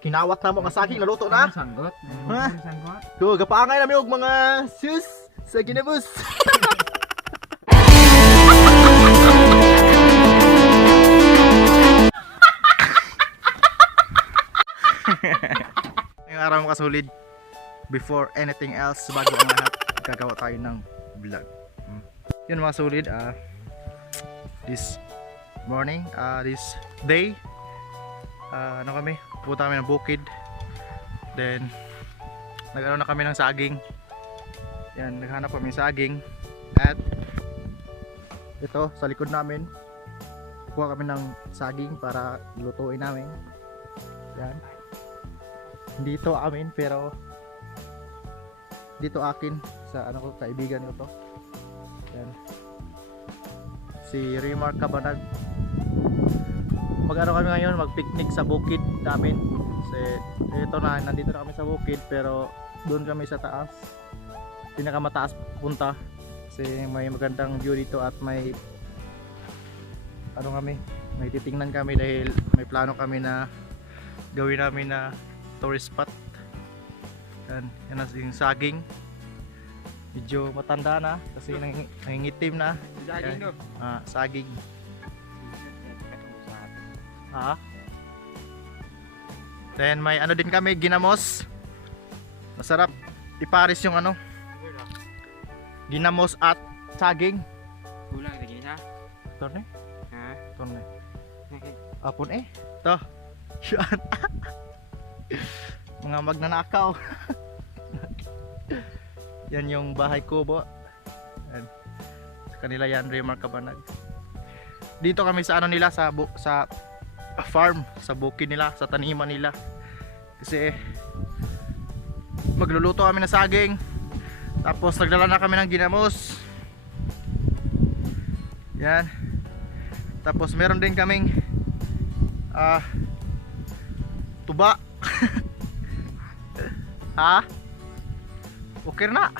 Kinawat na mo nga saging naluto na. Sanggot. Ha? Sanggot. Go, gapaangay namin og mga sus sa ginabus. Ngayong araw mga kasulid, before anything else, bago ang lahat, gagawa tayo ng vlog. Yun mga kasulid, this morning, this day, ano kami, pupunta kami ng bukid. Then nag-ano na kami ng saging. Yan, naghanap kami ng saging. At ito sa likod namin, kuha kami ng saging para lutuin namin. Yan. Hindi ito amin pero dito akin sa ano ko, kaibigan ko to. Yan. Si Remark Cabanag. Mag-ano kami ngayon, mag-picnic sa bukid namin. Kasi ito na, nandito na kami sa bukid pero doon kami sa taas, pinakamataas punta kasi may magandang view dito at may ano kami, may titingnan kami dahil may plano kami na gawin namin na tourist spot. Yan yung saging, medyo matanda na kasi nangingitim na. Saging no? Saging. Then may ano din kami, ginamos. Masarap ipares yung ano, ginamos at saging. Kulang lagi na. Torne? Ha? Torne. Apon to. Yan. Mga magnanakaw. Yan yung bahay kubo. Yan. Sa kanila yan, Remark Cabanag. Dito kami sa ano nila, sa farm, sa bukid nila, sa taniman nila. Kasi magluluto kami ng saging. Tapos nagdala na kami ng ginamos. Yan. Tapos meron din kaming tuba. Okay na.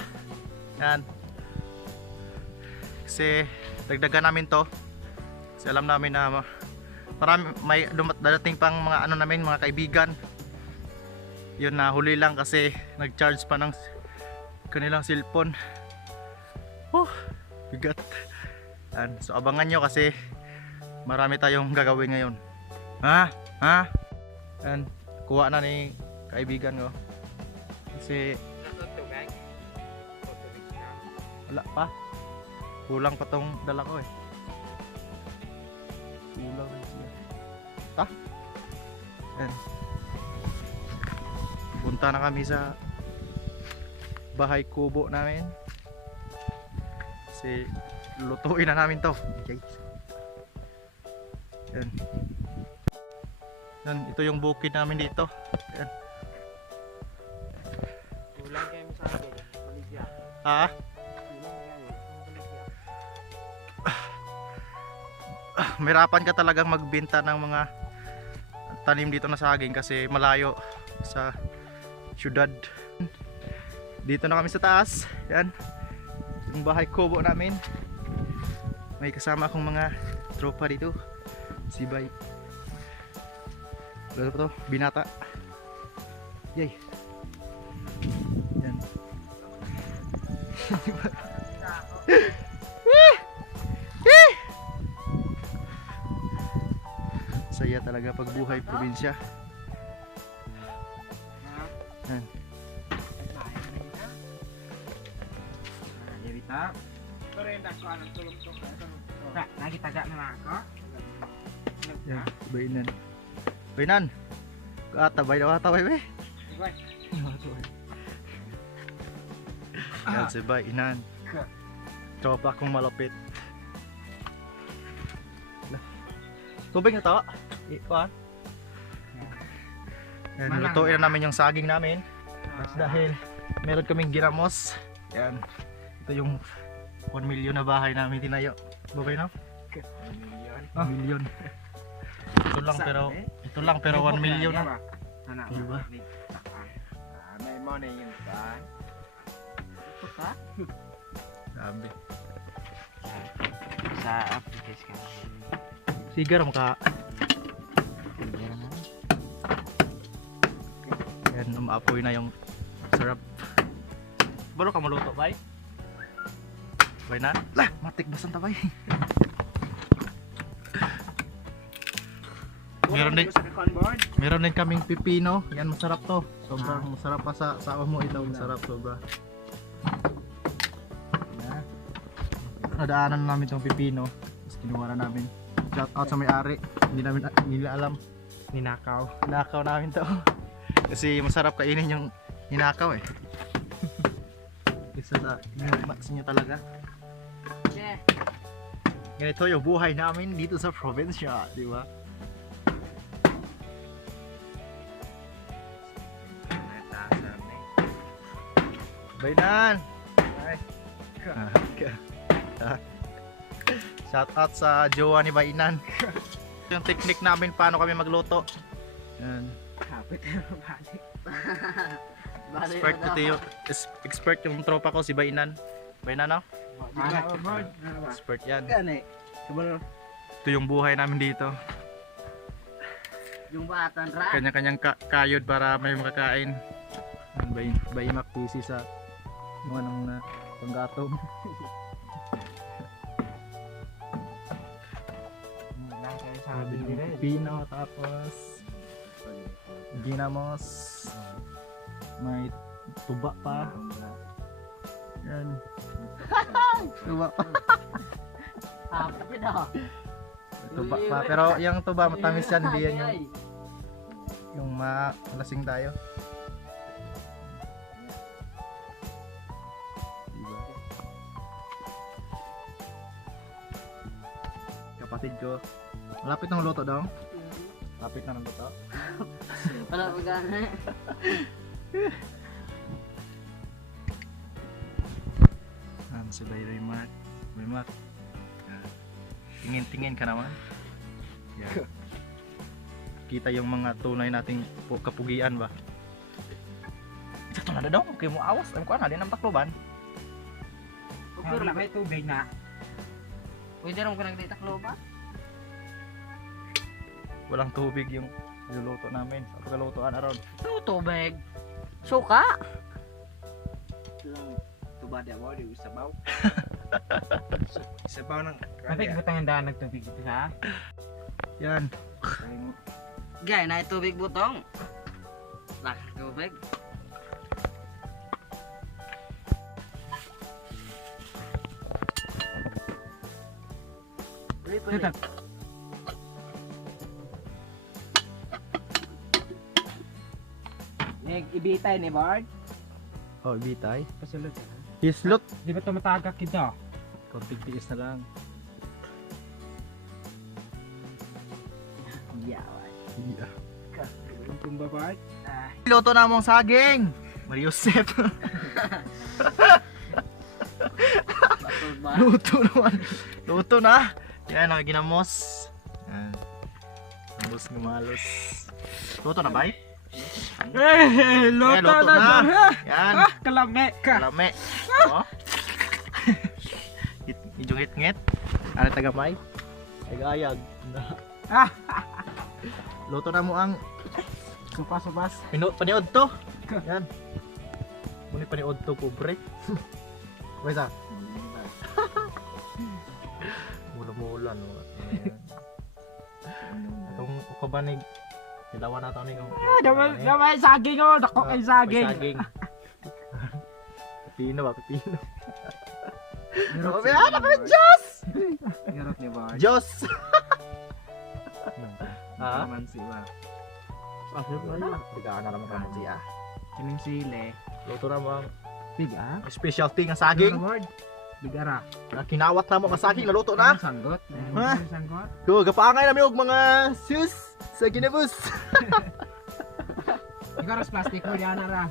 Yan. Kasi dagdagan namin to. Kasi alam namin na marami, may dadating pang mga ano namin, mga kaibigan. Yun na huli lang kasi nag-charge pa ng kanilang cellphone. Bigat. Yan. So abangan nyo kasi marami tayong gagawin ngayon. Yan. Kuha na ni kaibigan ko. Kasi wala pa. Kulang pa tong dala ko Kulang siya. Yan. Punta na kami sa bahay kubo namin. Kasi lutuin na namin to. Okay. Yan. Yan, ito yung bukid namin dito. Yan. Kulang kayo sa akin. Malaysia. Mirapan ka talagang magbenta ng mga tanim dito na saging kasi malayo sa syudad. Dito na kami sa taas. Yan. Yung bahay kubo namin. May kasama akong mga tropa dito. Si Bay. Ano pa to? Binata. Yay. Yan. Saya talaga pag buhay probinsya. Yan. Lagi tagak na ako. Yan, bainan. Bainan. Katabay daw katabay be. Yan si Bainan. Tropa kong malapit. Tubig na to? Ikuan. Yan, lutuin na namin yung saging namin. Tapos dahil meron kaming ginamos. Yan. Ito yung 1 million na bahay namin tinayo. Babay na? 1 million. Ito lang pero 1 million na. Diba? May money yun ba? Puta? Sabi. Sa application ka. Sigar mo ka. Maapoy na yung sarap. Balo ka maluto, bay? Bay na? Lah, matik basan ta, bay. Meron din kaming pipino. Yan, masarap to. Sobrang masarap pa sa sawa mo ito. Masarap sobra. Nadaanan namin itong pipino. Tapos kinuha na namin. Shout out sa may-ari. Hindi nila alam. Ninakaw. Ninakaw namin to. Kasi masarap kainin yung ninakaw eh. Isa sa max niya talaga. Yeah. Ganito yung buhay namin dito sa probinsya, di ba? Bainan! Shout out sa jowa ni Bainan. Yung technique namin paano kami magluto. Yan. Kapit na balik. Expert yung tropa ko si Bainan. Bainan no? Expert yan. Ito yung buhay namin dito. Yung batan ra. Kanya-kanyang kayod para may makakain. Baimak busy sa mga nang panggatong. Pino tapos ginamos. May tuba pa. Yan. Tuba pa. Kapit na. Tuba pa. Pero yung tuba matamis yan, hindi yan yung malasing tayo. Diba? Kapatid ko. Malapit na luto daw. Lapit na ng luto. Wala pa gana. Si Baymark. Baymark. Tingin-tingin ka naman. Yeah. Kita yung mga tunay nating kapugian ba. Ito na daw. Okay mo awas. Ang kuha na din ang takloban. Pero may tubig na. Pwede rin ko nagdita ba? Walang tubig yung niluluto namin. Sa pagkalutoan aron. Tubig. Suka. Tuba dia mo di sabaw. Sabaw ng Kapit butang daan nagtubig ito ha. Yan. Gay na tubig butong. Lah tubig. Tetap. Neg ibitay ni Bard. Oh, bitay. Pasulot. Islot. Di ba tumatagak kita? Konting tiis na lang. Yeah. Yeah. Tumba Bard. Luto na mong saging. Mariusep. Luto naman. Luto na. Yan ang ginamos. Yan. Ginamos gumalos. Luto na ba? Luto luto na. Yan. Kalame ka. Kalame. Oh. Ijong ngit. Ano tagamay? Ay gayag. Luto na mo ang Supas. paniod to. Yan. Muni paniod to pobre. Wait ah. Mula-mula no. Atong ukabanig dilawan nato ni kung. Damay saging oh, dako kay saging. Saging. Pipino ba pipino? Hirap Ano ba Diyos? Hirap ni Bard. Diyos. Ha? Naman si ba. Tigaan na naman ka mo siya. Kining sile. Luto na mo ang Biga. specialty ng saging. Bigara. Kinawat na mo ang saging naluto na. Sanggot. Ha? Sanggot. Go, gapaangay namin og mga sus sa ginebus. Ikaw ras plastic mo diyan ra.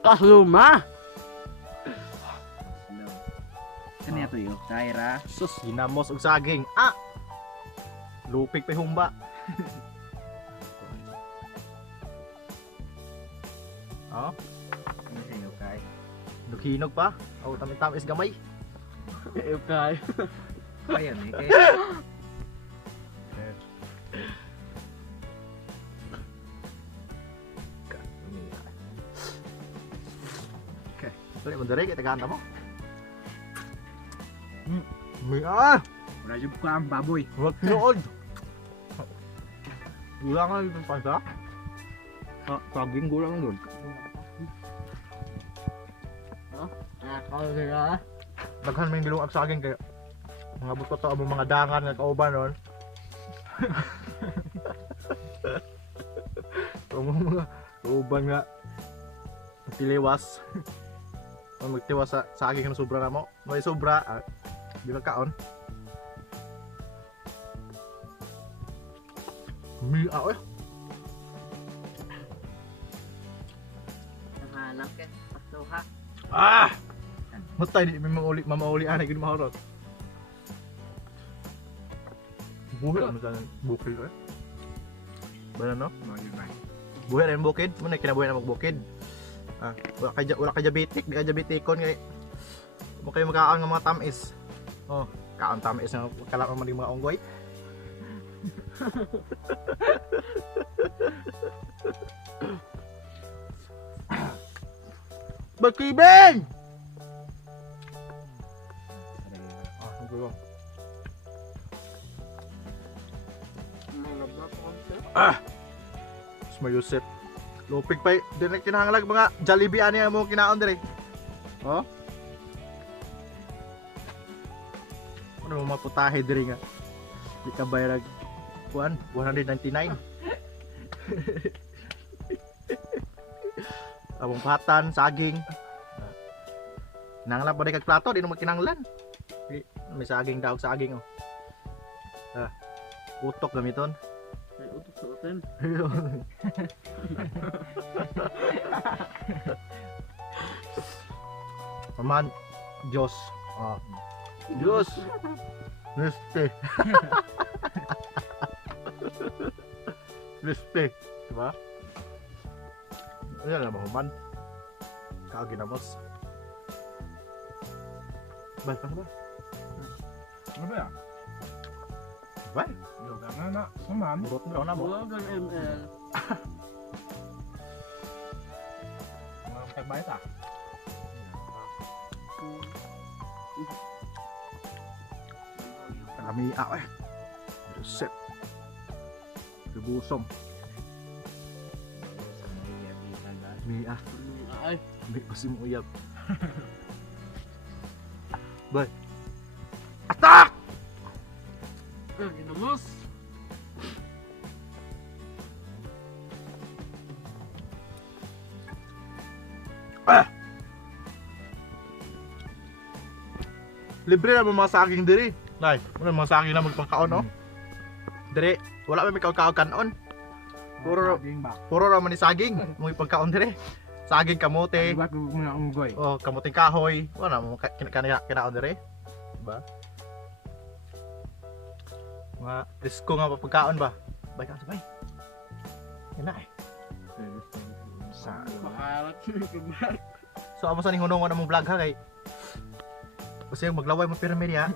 Kasluma. Kanya to yo. Daira. Sus, ginamos og saging. Ah! Lupig pa humba. Oh, Ano siya kay? naghinog pa. Oh, tamis-tamis gamay. Okay. Ayan eh. Ito yung dari, kita ganda mo. Mia! Wala yung buka ang baboy. Wag nood! Gulang nga dito pa saging gulang doon. Daghan may gilong ag saging kaya mga buto to ang mga dangan nga kauban ron. Mga kauban nga tiliwas. Magtiwas sa saging na sobra na mo. May sobra, di ba kaon? Mia eh. Nanganak ka. Pasuha. Ah! Matay di mamauli anay gid mahorot. Buhay ang misalnya bukid eh. Bala no? Buhay rin bukid, mo na kinabuhi na magbukid. Wala ka diabetic, di ka diabeticon kay mo kayo magkaon ng mga tamis. Oh, kaon tamis na kala man mga unggoy. Bakibeng! Mayusip. Lupig pa din kinahanglag mga Jollibee ani mo kinaon dire. Oh. Ano mo maputahe dire nga. Di ka bayarag kuan 199. Abong patan, saging. Kinahanglan pa di kag plato, di mo kinahanglan. May saging daw, saging oh. Utok gamiton. May utok sa utin. Paman, Diyos. Diyos. Liste. Liste. Diba? Ayan lang paman. Kaginamos. Baik pa ba? Ano ba yan? Baik. Yoga nga na. Saman. Burot mo na mo. Buwagan ML. Mga tagbayad ah. Kami eh. Set. Kebusom. Mia. Ay. May pasim uyab. Bay. Atak! Ginamos. Libre na mga saging diri. Nay, wala mga saging na magpangkaon no. Diri, wala may kaon kanon. Puro raman ni saging, mo ipangkaon diri. Saging kamote. Iba ko mga unggoy. Oh, kamuting kahoy. Wala mo kinaon diri. Diba? Mga risko nga pagkaon ba? Bay ka sabay. Yan na eh. Makalat. So amo sa ni hunongon among vlog ha kay kasi maglaway mo pyramid ha.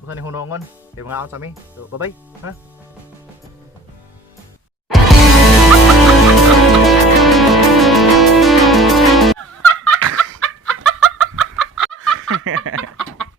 Amo sa ni hunongon. Kay mga kaon sa mi. So bye bye. Ha?